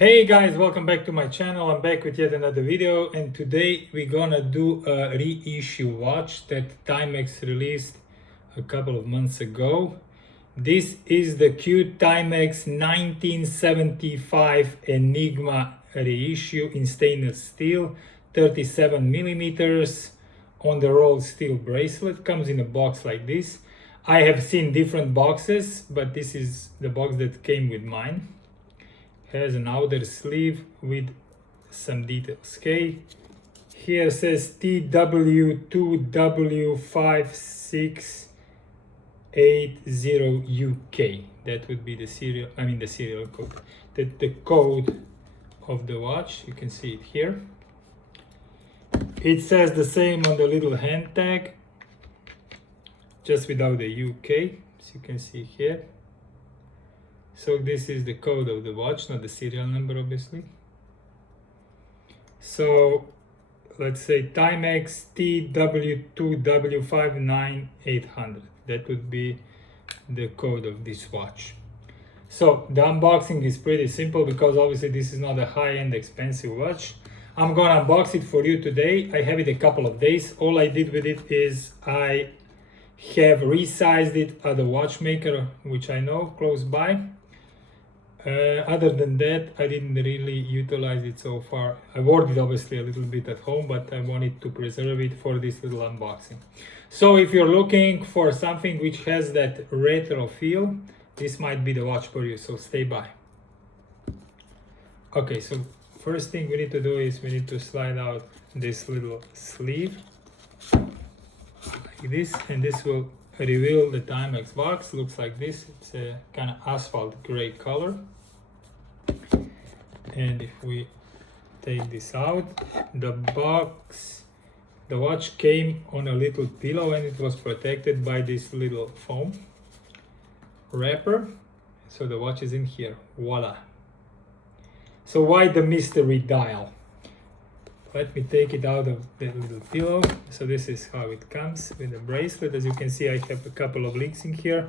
Hey guys, welcome back to my channel. I'm back with yet another video, and today we're gonna do a reissue watch that Timex released a couple of months ago. This is the cute Timex 1975 Enigma Reissue in stainless steel, 37 millimeters on the rolled steel bracelet. Comes in a box like this. I have seen different boxes, but this is the box that came with mine. Has an outer sleeve with some details. Okay, here says TW2W5680UK. That would be the serial, the serial code. The code of the watch. You can see it here. It says the same on the little hand tag, just without the UK, as you can see here. So this is the code of the watch, not the serial number, obviously. So let's say Timex TW2W59800. That would be the code of this watch. So the unboxing is pretty simple because obviously this is not a high-end expensive watch. I'm gonna unbox it for you today. I have it a couple of days. All I did with it is I have resized it at a watchmaker which I know close by. Other than that, I didn't really utilize it so far. I wore it obviously a little bit at home, but I wanted to preserve it for this little unboxing. So if you're looking for something which has that retro feel, this might be the watch for you, so stay by. Okay, so first thing we need to do is we need to slide out this little sleeve like this, and this will reveal the Timex box. Looks like this. It's a kind of asphalt gray color. And if we take this out, the watch came on a little pillow and it was protected by this little foam wrapper. So the watch is in here. Voila. So why the mystery dial? Let me take it out of the little pillow. So this is how it comes with the bracelet. As you can see, I have a couple of links in here.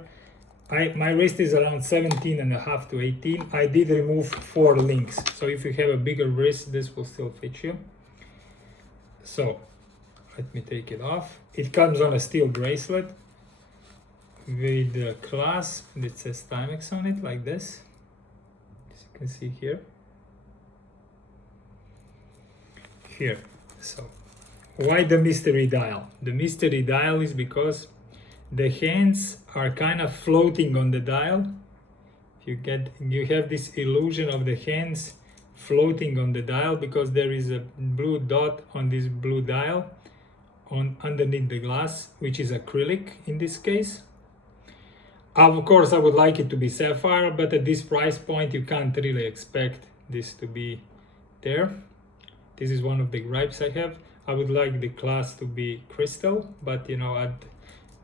My wrist is around 17.5 to 18. I did remove 4 links. So if you have a bigger wrist, this will still fit you. So let me take it off. It comes on a steel bracelet with a clasp that says Timex on it, like this, as you can see here. So why the mystery dial? The mystery dial is because the hands are kind of floating on the dial. You have this illusion of the hands floating on the dial because there is a blue dot on this blue dial underneath the glass, which is acrylic in this case. Of course, I would like it to be sapphire, but at this price point you can't really expect this to be there. This is one of the gripes I have. I would like the glass to be crystal, but at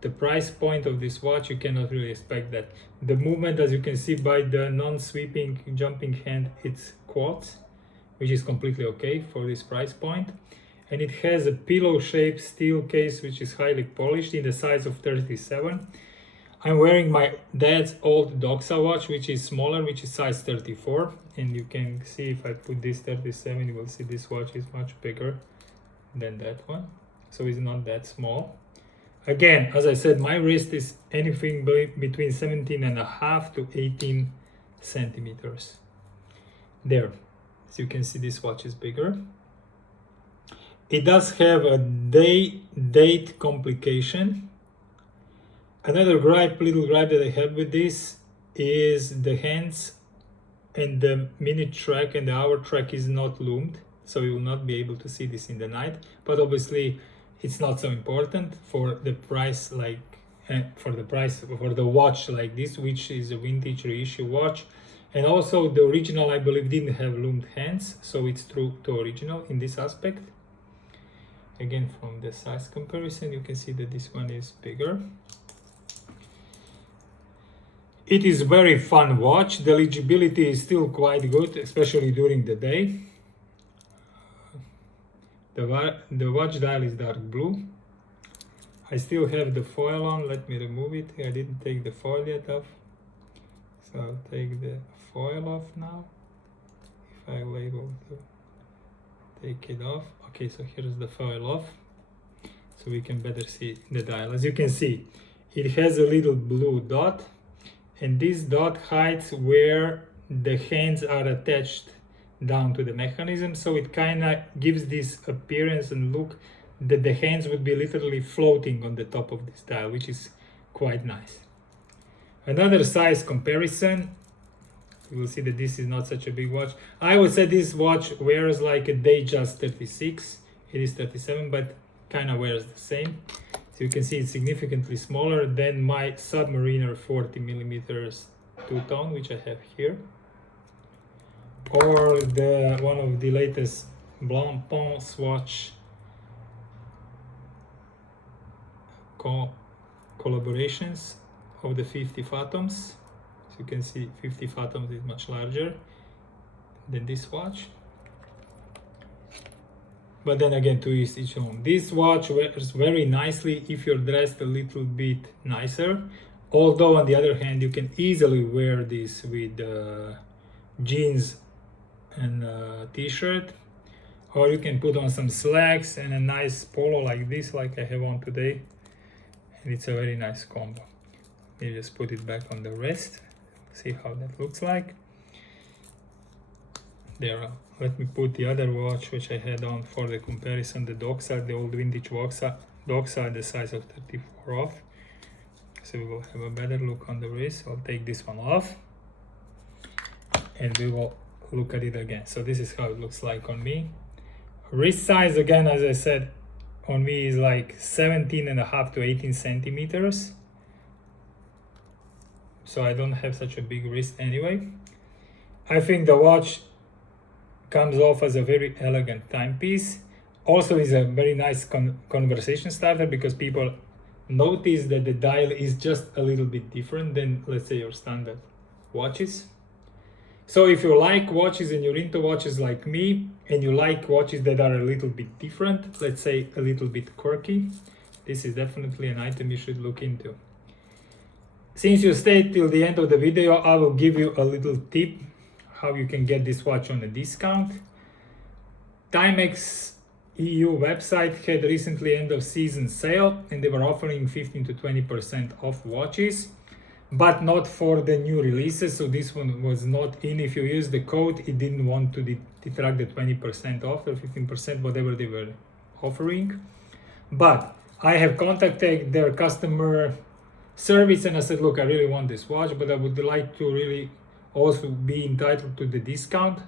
the price point of this watch, you cannot really expect that. The movement, as you can see by the non-sweeping jumping hand, it's quartz, which is completely okay for this price point. And it has a pillow-shaped steel case, which is highly polished in the size of 37. I'm wearing my dad's old Doxa watch, which is smaller, which is size 34. And you can see if I put this 37, you will see this watch is much bigger than that one. So it's not that small. Again, as I said, my wrist is anything between 17.5 to 18 centimeters. There, as you can see, this watch is bigger. It does have a date complication. Another little gripe that I have with this is the hands and the minute track and the hour track is not loomed, so you will not be able to see this in the night. But obviously, it's not so important for the price, for the watch like this, which is a vintage reissue watch. And also the original, I believe, didn't have loomed hands, so it's true to original in this aspect. Again, from the size comparison, you can see that this one is bigger. It is very fun watch. The legibility is still quite good, especially during the day. The watch dial is dark blue. I still have the foil on. Let me remove it. I didn't take the foil yet off. So I'll take the foil off now. If I'll able to take it off. Okay, so here's the foil off, so we can better see the dial. As you can see, it has a little blue dot, and this dot hides where the hands are attached down to the mechanism, so it kind of gives this appearance and look that the hands would be literally floating on the top of this dial, which is quite nice. Another size comparison, you will see that this is not such a big watch. I would say this watch wears like a Datejust 36. It is 37, but kind of wears the same. So you can see it's significantly smaller than my Submariner 40 millimeters two-tone, which I have here, or the one of the latest Blancpain Swatch collaborations of the 50 Fathoms. So you can see 50 Fathoms is much larger than this watch. But then again, to each own. This watch wears very nicely if you're dressed a little bit nicer. Although on the other hand, you can easily wear this with jeans and a t-shirt, or you can put on some slacks and a nice polo like this, like I have on today, and it's a very nice combo. You just put it back on the wrist, see how that looks like. There, let me put the other watch which I had on for the comparison, the Dockside, the old vintage Dockside, the size of 34 off. So we will have a better look on the wrist. I'll take this one off and we will look at it again. So this is how it looks like on me. Wrist size, again, as I said, on me is like 17.5 to 18 centimeters. So I don't have such a big wrist anyway. I think the watch comes off as a very elegant timepiece. Also is a very nice conversation starter, because people notice that the dial is just a little bit different than, let's say, your standard watches. So if you like watches and you're into watches like me, and you like watches that are a little bit different, let's say a little bit quirky, this is definitely an item you should look into. Since you stayed till the end of the video, I will give you a little tip how you can get this watch on a discount. Timex EU website had recently end of season sale, and they were offering 15 to 20% off watches, but not for the new releases. So this one was not in. If you use the code, it didn't want to detract the 20% off or 15%, whatever they were offering. But I have contacted their customer service and I said, look, I really want this watch, but I would like to really also be entitled to the discount.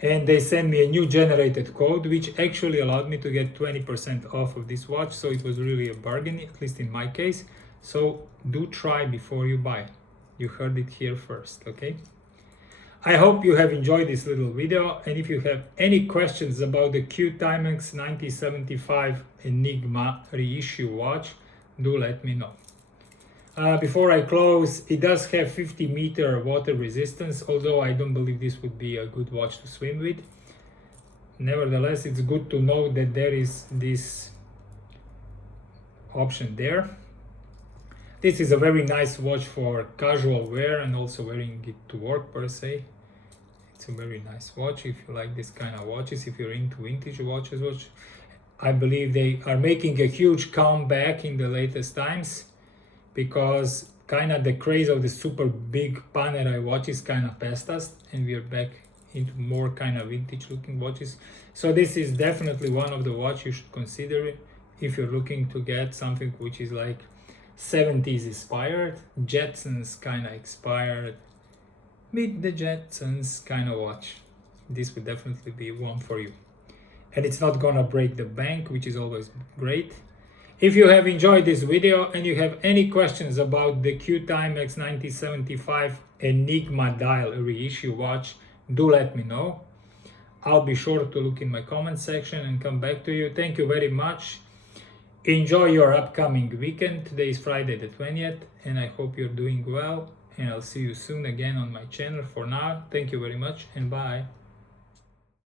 And they sent me a new generated code, which actually allowed me to get 20% off of this watch. So it was really a bargain, at least in my case. So do try before you buy. You heard it here first, okay? I hope you have enjoyed this little video. And if you have any questions about the Timex 1975 Enigma Reissue watch, do let me know. Before I close, it does have 50-meter water resistance, although I don't believe this would be a good watch to swim with. Nevertheless, it's good to know that there is this option there. This is a very nice watch for casual wear and also wearing it to work per se. It's a very nice watch if you like this kind of watches, if you're into vintage watches. I believe they are making a huge comeback in the latest times, because kind of the craze of the super big Panerai watches kind of passed us, and we are back into more kind of vintage looking watches. So this is definitely one of the watches you should consider if you're looking to get something which is like 70s inspired, Jetsons kind of inspired, meet the Jetsons kind of watch. This would definitely be one for you. And it's not gonna break the bank, which is always great. If you have enjoyed this video and you have any questions about the Timex 1975 Enigma dial reissue watch, do let me know. I'll be sure to look in my comment section and come back to you. Thank you very much. Enjoy your upcoming weekend. Today is Friday the 20th, and I hope you're doing well. And I'll see you soon again on my channel. For now, thank you very much and bye.